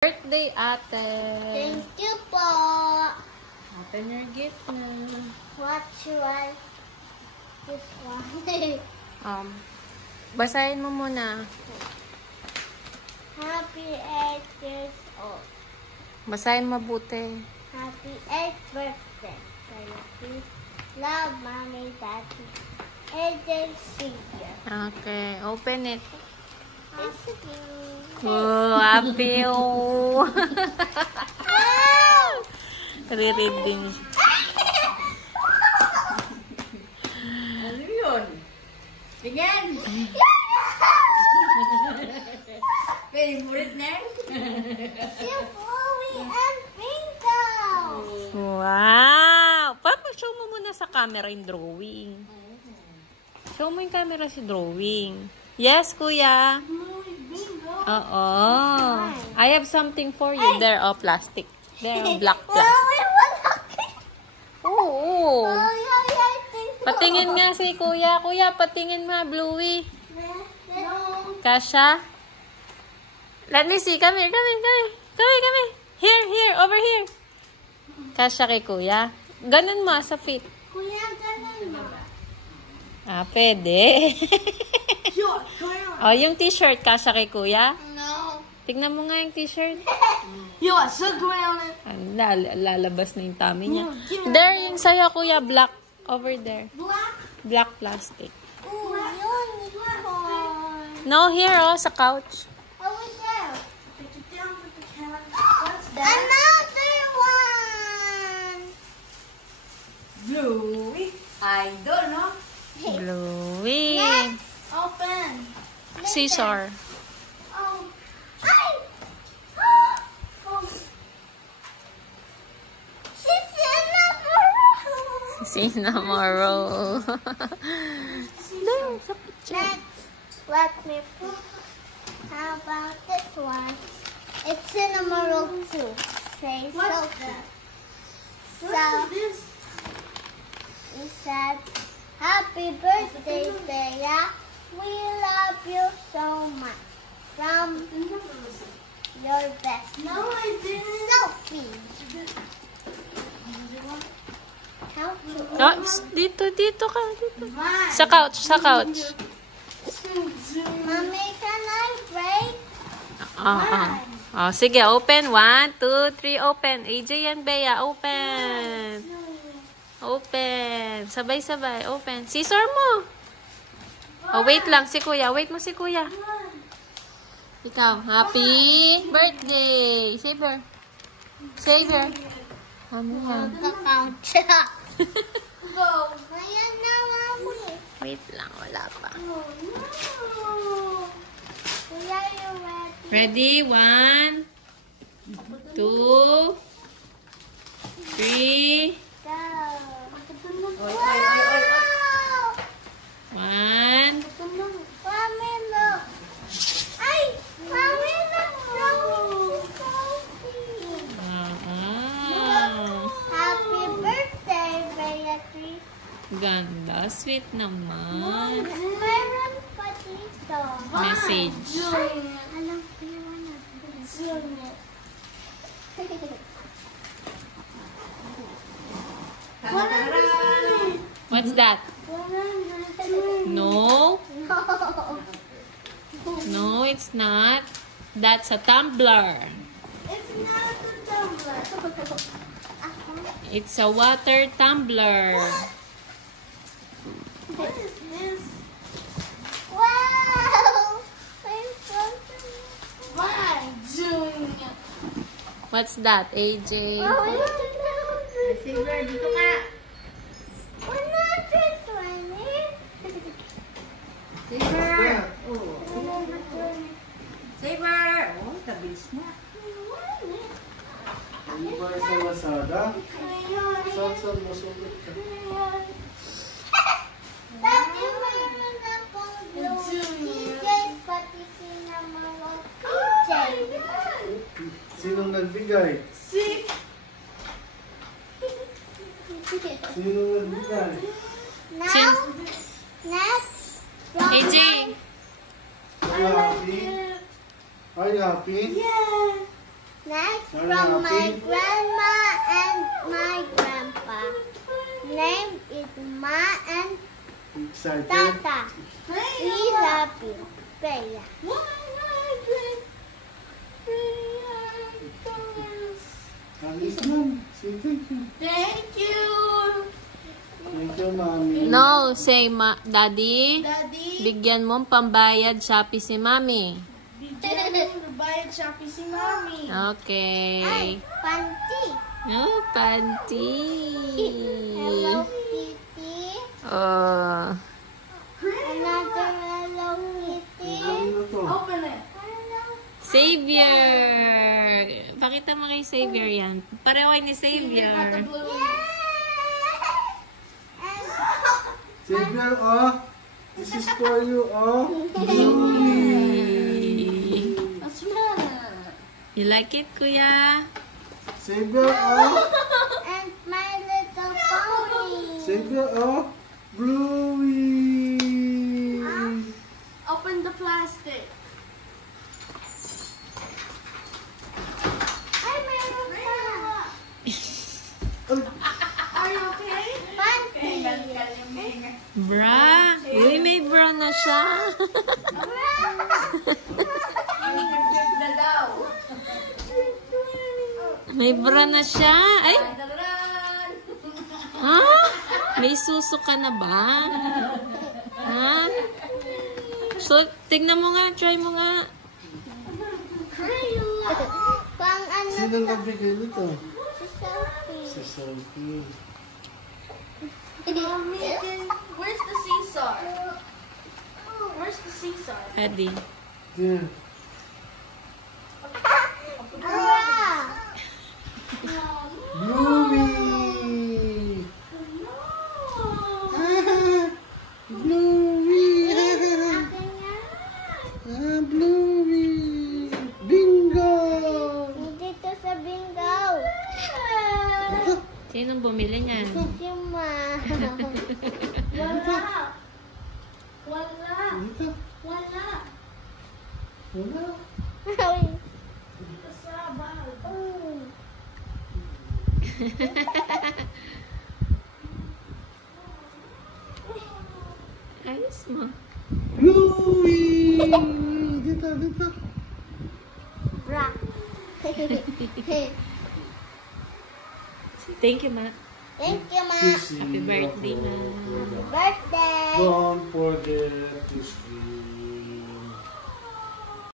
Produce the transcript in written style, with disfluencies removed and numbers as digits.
Birthday, ate. Thank you po. Open your gift na. What should I? This one. Basahin mo muna. Happy 8 years old. Basahin mabuti. Happy 8th birthday. Please love, mommy, daddy. AJ Senior. Okay, open it. Happy. Oh, happy. Oh. Re-read din siya. Ano yun? Tingnan! Favorite na? Chloe and Bingo. Wow! Papa, show mo muna sa camera yung drawing. Show mo yung camera si drawing. Yes, kuya. Oo. I have something for you. There, oh, plastic. There, black plastic. Oo. Patingin nga si kuya. Kuya, patingin mo, Bluey. Kasha? Let me see. Come here. Here. Over here. Kasha kay kuya. Ganun mo sa feet. Kuya, ganun mo. Pwede. Oh, yung t-shirt kasha kay kuya. No. Tignan mo nga yung t-shirt. You are so grounded. Lalabas na yung tummy niya. There, yung sa'yo, kuya. Black. Over there. Black. Black plastic. Ooh, unicorn. No, here, oh, sa couch. Over there. What's that? Another one. Bluey. I don't know. Bluey. Next. Open. Scissor. Oh. Ay! Oh. She's in the room. Cinnamon roll. There, sa picture. Next, let me put. How about this one? It's cinnamon roll too. Say What's so. that? So this? we said, "Happy birthday, Bella. We love you so much. From your best." No, I didn't. Sophie. How to Oh, dito ka. Dito. One. Sa couch. Mommy, can I break? Oh, sige, open. 1, 2, 3, open. AJ and Bea, open. Open. Sabay-sabay, open. Scissor mo. Oh, wait lang, si kuya. Wait mo si kuya. Ikaw, happy birthday. Saber. Ano yan? Couch. Go. Ayan na, Mommy. Wait lang, wala pa. Oh, no. Kuya, you Ready? ready? 1, 2, 3. Go. Oy. Wow! 1. Mommy, look. Ay! Mommy, look. Happy birthday, Beatrice. Ganda. Sweet naman. Meron pa dito. Message. Alam ko yung Junior. What's that? No. No, it's not. That's a tumbler. It's not a tumbler. It's a water tumbler. What is this? Wow! Why, Junior? What's that, AJ? Silver, dito ka. 120. Silver. Silver. Oh, tabilis na. Ano ba sa Lazada? Saan mo sulit ka? Dati mayroon akong blue PJs, pati sinamang PJ. Sinong nagbigay? Sinong nagbigay? Now, next. AJ. Are you happy? Are you happy? Yeah. from my grandma and my grandpa. Name is Ma and Excited? Tata. We love you, Bella. Alis man. Say thank you. Thank you. Thank you, Mommy. No, say Daddy. Daddy. Bigyan mo pambayad Shopee si Mami. Bayad Shopee si Mommy. Okay. Ay, panty. Oh, panty. Hello, Kitty. Oh. Another Hello Kitty. Ano to? Open it. Savior. Pakita mo kay Savior yan. Pareho kayo ni Savior. Savior, oh. This is for you, oh. You like it, Kuya? Savior, oh. And my little pony. Savior, oh. Bluey. Open the plastic. Ay, meron pa. Are you okay? Panty. Bra. Uy, may bra na siya. May bra na siya. Ay. Ha? May suso ka na ba? Ha? So, tignan mo nga. Try mo nga. Pang ano Sino nagbigay nito? si Sophie. Si Sophie. Where's the seesaw? Where's the seesaw? Adi. There. Bluey. Bluey. Bluey. Bingo. Dito sa bingo. Sinong bumili niyan? Si Ma. Wala. Wala. Dito. Wala. Wala. Dito sa bag. Ayos mo. Bluey. Dito, dito. Bra. Thank you, Ma. Thank you, Ma. Happy birthday, Ma. Birthday. Don't forget to scream.